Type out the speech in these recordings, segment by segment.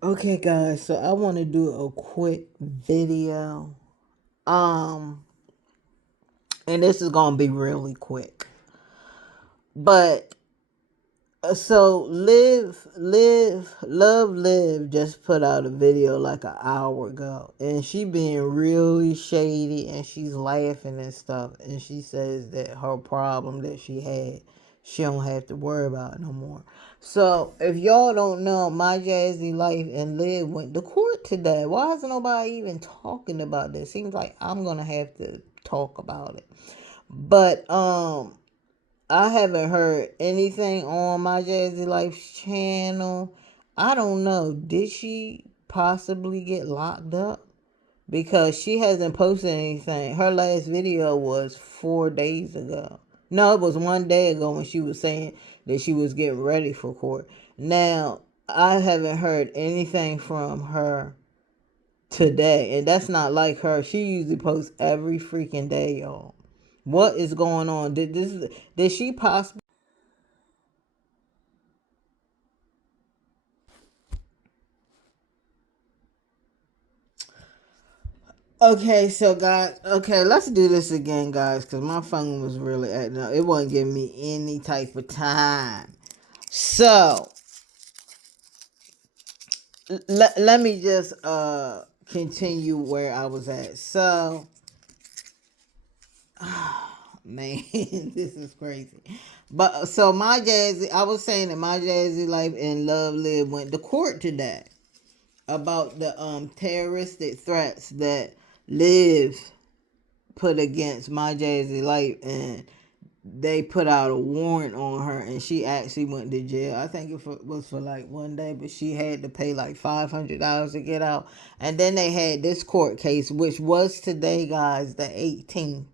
Okay, guys, so I want to do a quick video. Um, and this is gonna be really quick. But so Live just put out a video like an hour ago, and she being really shady, and she's laughing and stuff, and she says that her problem that she had, she don't have to worry about it no more. So if y'all don't know, My Jazzy Life and Liv went to court today. Why isn't nobody even talking about this? Seems like I'm gonna have to talk about it. But I haven't heard anything on My Jazzy Life's channel. I don't know. Did she possibly get locked up? Because she hasn't posted anything. Her last video was 4 days ago. No, it was one day ago when she was saying that she was getting ready for court. Now, I haven't heard anything from her today. And that's not like her. She usually posts every freaking day, y'all. What is going on? Did she possibly? Okay, so guys, okay, let's do this again, guys, because my phone was really acting up. It wasn't giving me any type of time. So, let me just continue where I was at. So, man, this is crazy. But so My Jazzy, I was saying that My Jazzy Life and Love Live went to court today about the terroristic threats that Live put against My Jazzy Life, and they put out a warrant on her, and she actually went to jail. I think it was for like one day, but she had to pay like $500 to get out. And then they had this court case, which was today, guys, the 18th.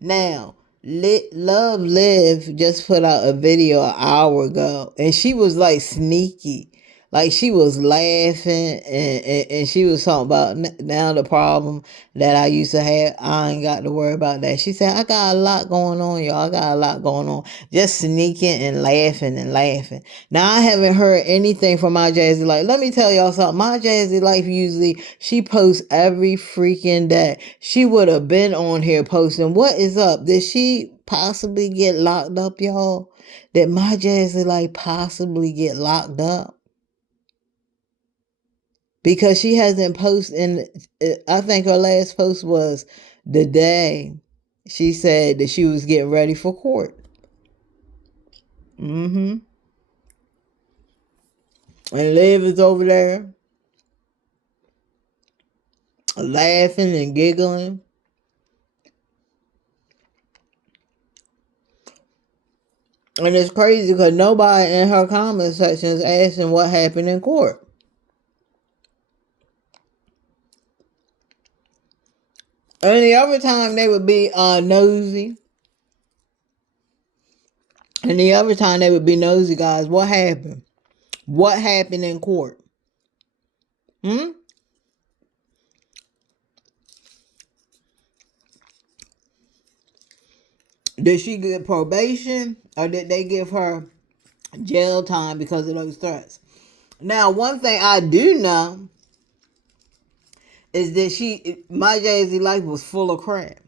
Now, Love Live just put out a video an hour ago, and she was like sneaky. Like she was laughing, and she was talking about now the problem that I used to have. I ain't got to worry about that. She said, I got a lot going on, y'all. I got a lot going on. Just sneaking and laughing and laughing. Now, I haven't heard anything from My Jazzy Life. Let me tell y'all something. My Jazzy Life usually, she posts every freaking day. She would have been on here posting. What is up? Did she possibly get locked up, y'all? Did My Jazzy Life possibly get locked up? Because she hasn't posted, and I think her last post was the day she said that she was getting ready for court. Mm-hmm. And Liv is over there laughing and giggling. And it's crazy because nobody in her comment section is asking what happened in court. And the other time they would be nosy. And the other time they would be nosy, guys. What happened? What happened in court? Hmm? Did she get probation, or did they give her jail time because of those threats? Now, one thing I do know is that My Jazzy Life was full of crap.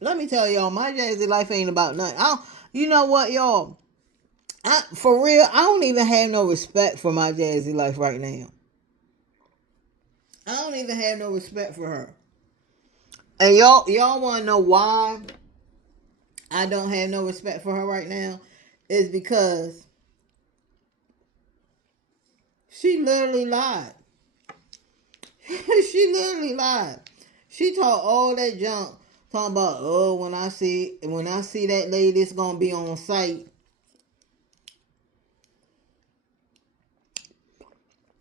Let me tell y'all, My Jazzy Life ain't about nothing. You know what, y'all? For real, I don't even have no respect for My Jazzy Life right now. I don't even have no respect for her. And y'all want to know why I don't have no respect for her right now? Is because she literally lied. She literally lied. She talked all that junk, talking about, oh, when I see that lady, it's gonna be on site.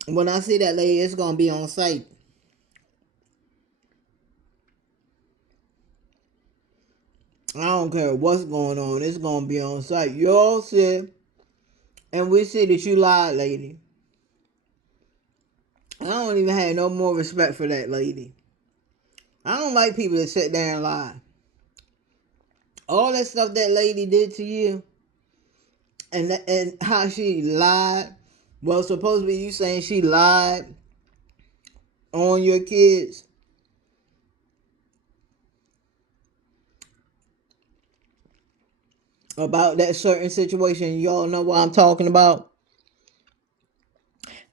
When I see that lady, it's gonna be on site. I don't care what's going on, it's gonna be on site. Y'all said, and we see that you lied, lady. I don't even have no more respect for that lady. I don't like people that sit there and lie. All that stuff that lady did to you, and how she lied, Well, supposedly you saying she lied on your kids about that certain situation. Y'all know what I'm talking about.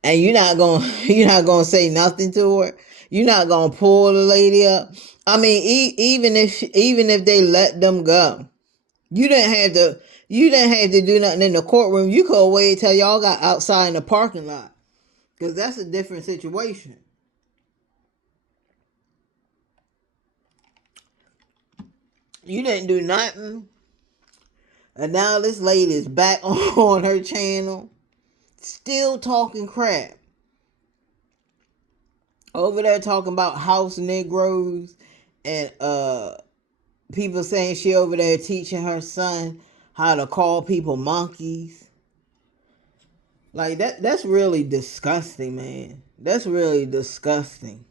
And you're not gonna say nothing to her. You're not gonna pull the lady up. I mean, even if they let them go, you didn't have to. You didn't have to do nothing in the courtroom. You could wait till y'all got outside in the parking lot, because that's a different situation. You didn't do nothing, and now this lady is back on her channel, still talking crap over there, talking about house Negroes and people saying she over there teaching her son how to call people monkeys. Like that's really disgusting, man. That's really disgusting.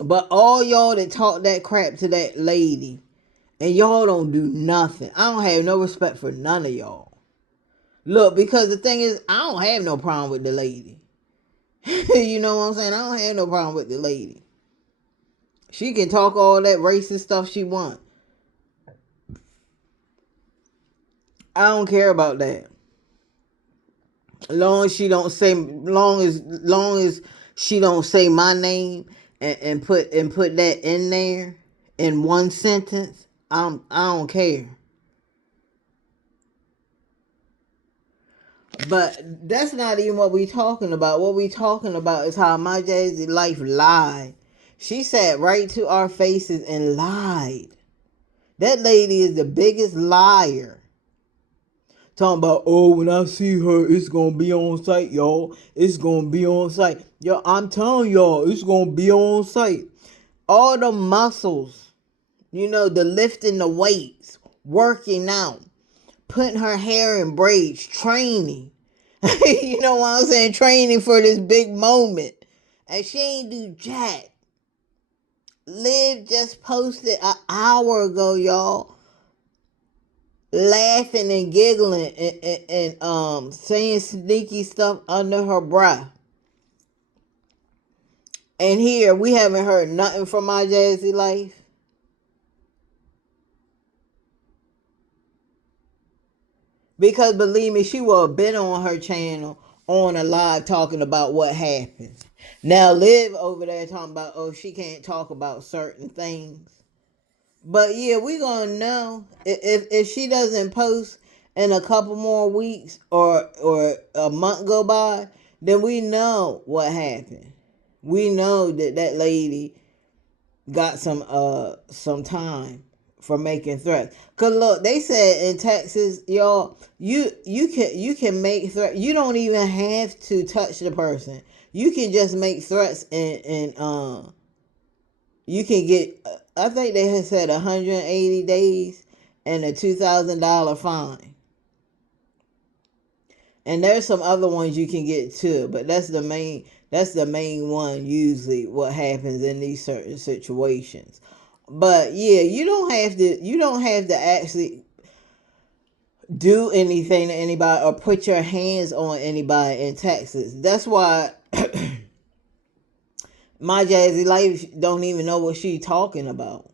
But all y'all that talk that crap to that lady and y'all don't do nothing. I don't have no respect for none of y'all. Look, because the thing is, I don't have no problem with the lady. You know what I'm saying? I don't have no problem with the lady. She can talk all that racist stuff she want. I don't care about that. Long as she don't say, long as she don't say my name and put that in there in one sentence, I don't care. But that's not even what we talking about. What we talking about is how my Jazzy life lied. She sat right to our faces and lied. That lady is the biggest liar. Talking about, oh, when I see her, it's gonna be on site, y'all. It's gonna be on site. Yo, I'm telling y'all, it's gonna be on site. All the muscles, the lifting the weights, working out, putting her hair in braids, training. You know what I'm saying? Training for this big moment. And she ain't do jack. Liv just posted an hour ago, y'all, laughing and giggling and saying sneaky stuff under her breath. And here we haven't heard nothing from my Jazzy life. Because believe me, she would have been on her channel on a live talking about what happened. Now Liv over there talking about, oh, she can't talk about certain things. But yeah, we gonna know if she doesn't post in a couple more weeks or a month go by, then we know what happened. We know that lady got some time for making threats. Cause look, they said in Texas, y'all, you can make threats. You don't even have to touch the person. You can just make threats and you can get, I think they had said 180 days and a $2,000 fine. And there's some other ones you can get too, but that's the main one usually what happens in these certain situations. But yeah, you don't have to actually do anything to anybody or put your hands on anybody in Texas. That's why my Jazzy Life don't even know what she talking about.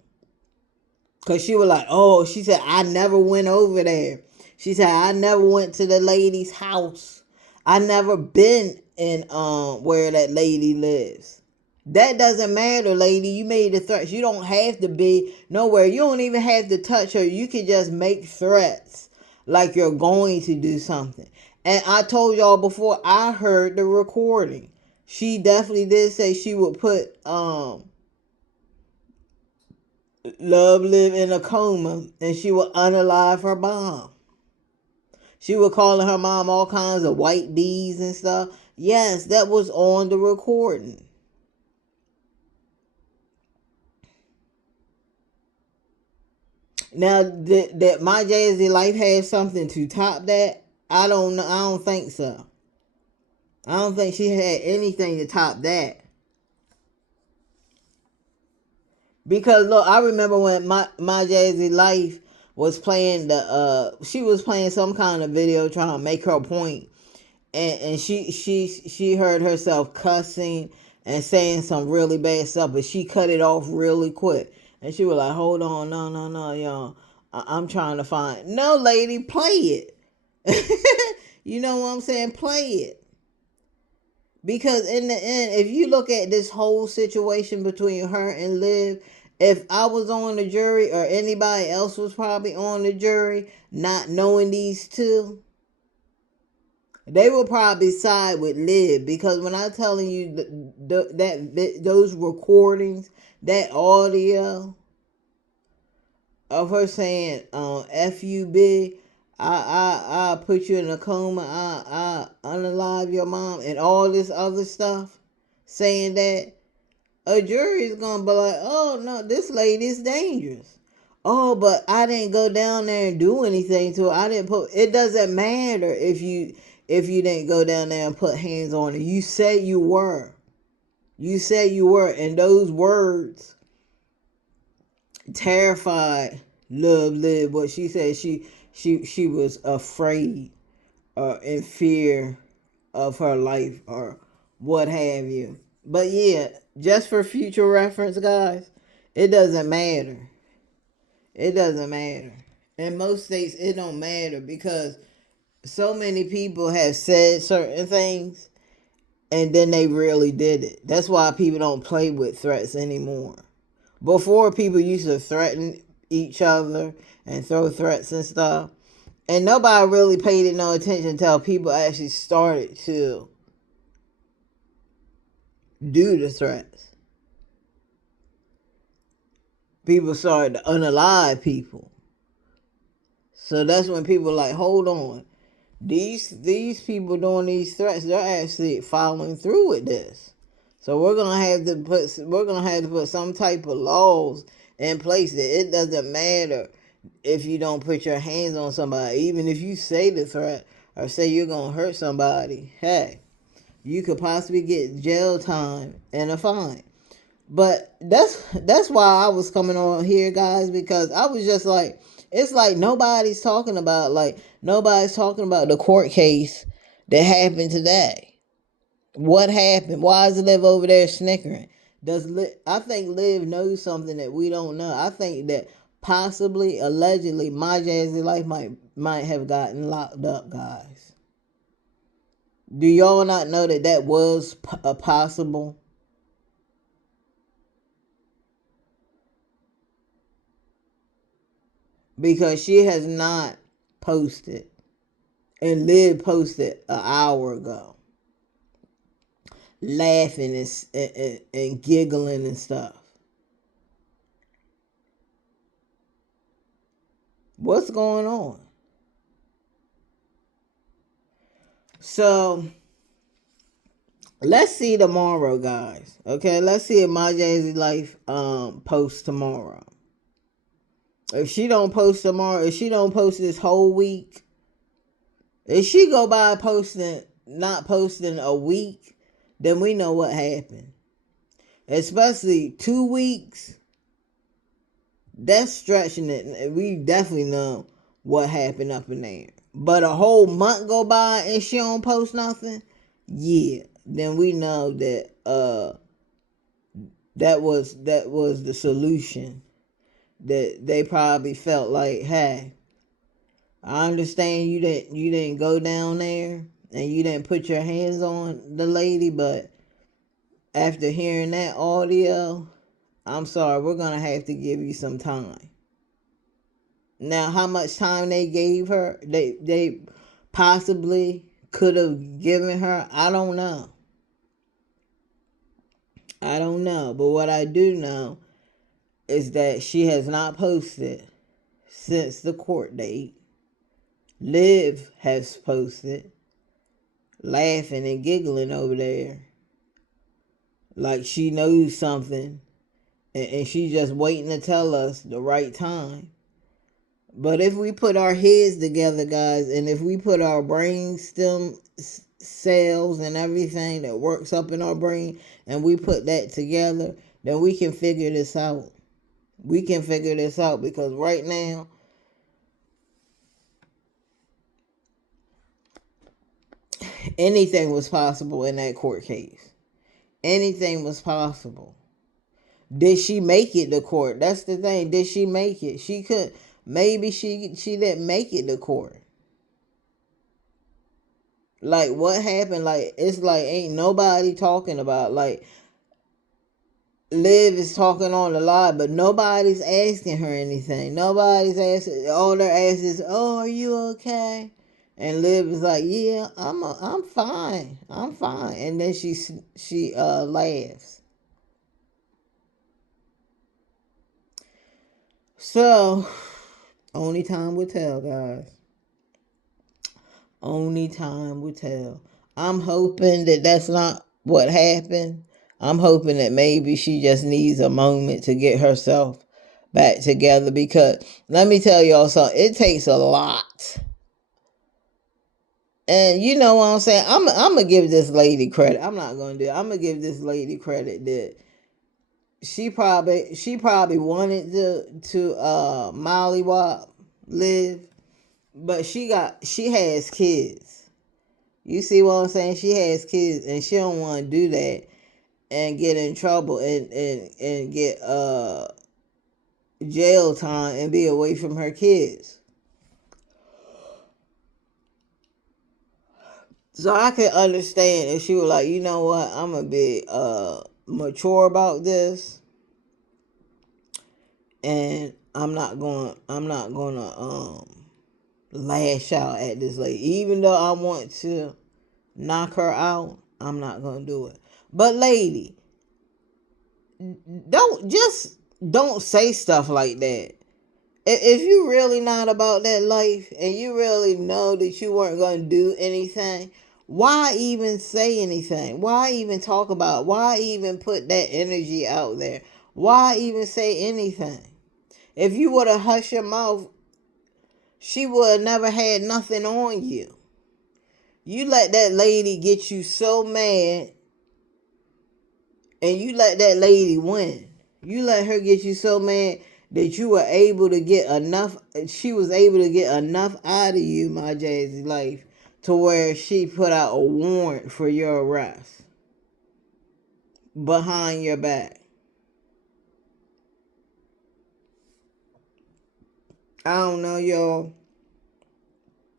Cause she was like, oh, she said, I never went over there. She said, I never went to the lady's house. I never been in where that lady lives. That doesn't matter, lady. You made the threats. You don't have to be nowhere. You don't even have to touch her. You can just make threats like you're going to do something. And I told y'all before, I heard the recording. She definitely did say she would put Love Live in a coma and she would unalive her mom. She was calling her mom all kinds of white bees and stuff. Yes, that was on the recording. Now that my Jazzy Life has something to top that, I don't know. I don't think so. I don't think she had anything to top that. Because look, I remember when my Jazzy Life was playing she was playing some kind of video trying to make her point. and she heard herself cussing and saying some really bad stuff, but she cut it off really quick. And she was like, "Hold on, no, y'all. I'm trying to find." No, lady, play it. You know what I'm saying? Play it. Because in the end, if you look at this whole situation between her and Liv, if I was on the jury or anybody else was probably on the jury, not knowing these two, they will probably side with Liv. Because when I'm telling you that those recordings, that audio of her saying "F you, big," I put you in a coma, I unalive your mom, and all this other stuff, saying that, a jury is gonna be like, "Oh no, this lady is dangerous." Oh, but I didn't go down there and do anything to her. I didn't put. It doesn't matter if you didn't go down there and put hands on her. You said you were. You said you were, and those words terrified Love Live. What she said, she was afraid or in fear of her life or what have you. But yeah, just for future reference, guys, it doesn't matter. It doesn't matter. In most states, it don't matter because so many people have said certain things and then they really did it. That's why people don't play with threats anymore. Before, people used to threaten each other and throw threats and stuff. And nobody really paid it no attention until people actually started to do the threats. People started to unalive people. So that's when people were like, hold on. These people doing these threats, they're actually following through with this. So we're gonna have to put some type of laws in place that it doesn't matter if you don't put your hands on somebody, even if you say the threat or say you're gonna hurt somebody. Hey, you could possibly get jail time and a fine. But that's why I was coming on here, guys, because I was just like, it's like nobody's talking about the court case that happened today. What happened? Why is Liv over there snickering? I think Liv knows something that we don't know. I think that possibly, allegedly, my Jazzy life might have gotten locked up, guys. Do y'all not know that was a possible? Because she has not posted, and Liv posted an hour ago, laughing and giggling and stuff. What's going on? So let's see tomorrow, guys. Okay, let's see if my Jazzy life posts tomorrow. If she don't post tomorrow, if she don't post this whole week, if she go by not posting a week, then we know what happened. Especially 2 weeks, that's stretching it. We definitely know what happened up in there. But a whole month go by and she don't post nothing, yeah, then we know that that was the solution. That they probably felt like, hey, I understand you didn't go down there and you didn't put your hands on the lady, but after hearing that audio, I'm sorry, we're gonna have to give you some time. Now, how much time they gave her, they possibly could have given her, I don't know. I don't know. But what I do know is that she has not posted since the court date. Liv has posted, laughing and giggling over there like she knows something and she's just waiting to tell us the right time. But if we put our heads together, guys, and if we put our brain stem cells and everything that works up in our brain, and we put that together, then we can figure this out. We can figure this out because right now, Anything was possible in that court case. Anything was possible. Did she make it to court? That's the thing. Did she make it? She could. Maybe she didn't make it to court. Like, what happened? Like, it's like ain't nobody talking about. Like, Liv is talking on the line, but nobody's asking her anything. Nobody's asking. All they're asking is, "Oh, are you okay?" And Liv is like, "Yeah, I'm fine. I'm fine." And then she laughs. So, only time will tell, guys. Only time will tell. I'm hoping that that's not what happened. I'm hoping that maybe she just needs a moment to get herself back together, because let me tell y'all something, it takes a lot. And you know what I'm saying? I'm gonna give this lady credit. I'm not gonna do it. I'm gonna give this lady credit that she probably wanted to mollywop Liv, but she has kids. You see what I'm saying? She has kids and she don't want to do that and get in trouble and get jail time and be away from her kids. So I can understand if she was like, you know what, I'm gonna be mature about this, and I'm not gonna lash out at this lady. Even though I want to knock her out, I'm not gonna do it. But lady, don't say stuff like that. If you really not about that life and you really know that you weren't going to do anything, why even say anything? Why even talk about it? Why even put that energy out there? Why even say anything? If you would have hushed your mouth, she would have never had nothing on you. You let that lady get you so mad, and you let that lady win. You let her get you so mad that you were able to get enough. She was able to get enough out of you, my Jazzy life, to where she put out a warrant for your arrest behind your back. I don't know, y'all,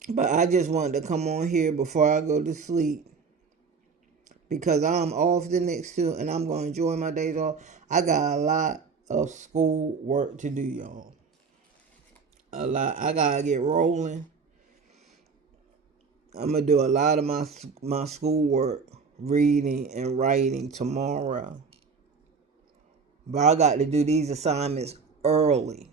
but I just wanted to come on here before I go to sleep, because I'm off the next two and I'm going to enjoy my days off. I got a lot of school work to do, y'all. A lot. I gotta get rolling. I'm gonna do a lot of my schoolwork, reading and writing tomorrow. But I got to do these assignments early.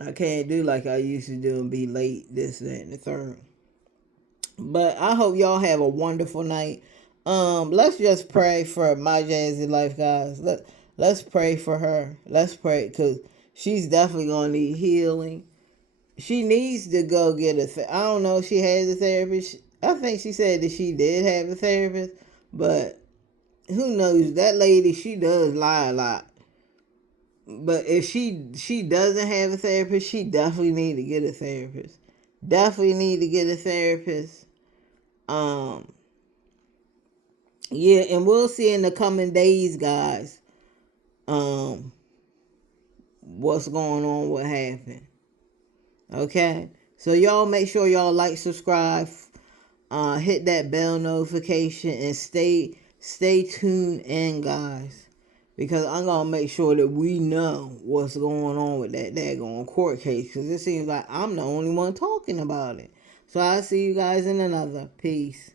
I can't do like I used to do and be late, this, that, and the third. But I hope y'all have a wonderful night. Let's just pray for my Jazzy life, guys. Let's pray for her. Let's pray, because she's definitely gonna need healing. She needs to go get I don't know if she has a therapist. I think she said that she did have a therapist, but who knows? That lady, she does lie a lot. But if she doesn't have a therapist, she definitely need to get a therapist. Definitely need to get a therapist. Um, yeah, and we'll see in the coming days, guys. Um, what's going on? What happened? Okay, so y'all make sure y'all like, subscribe, hit that bell notification, and stay tuned in, guys, because I'm gonna make sure that we know what's going on with that daggone court case, because it seems like I'm the only one talking about it. So I'll see you guys in another. Peace.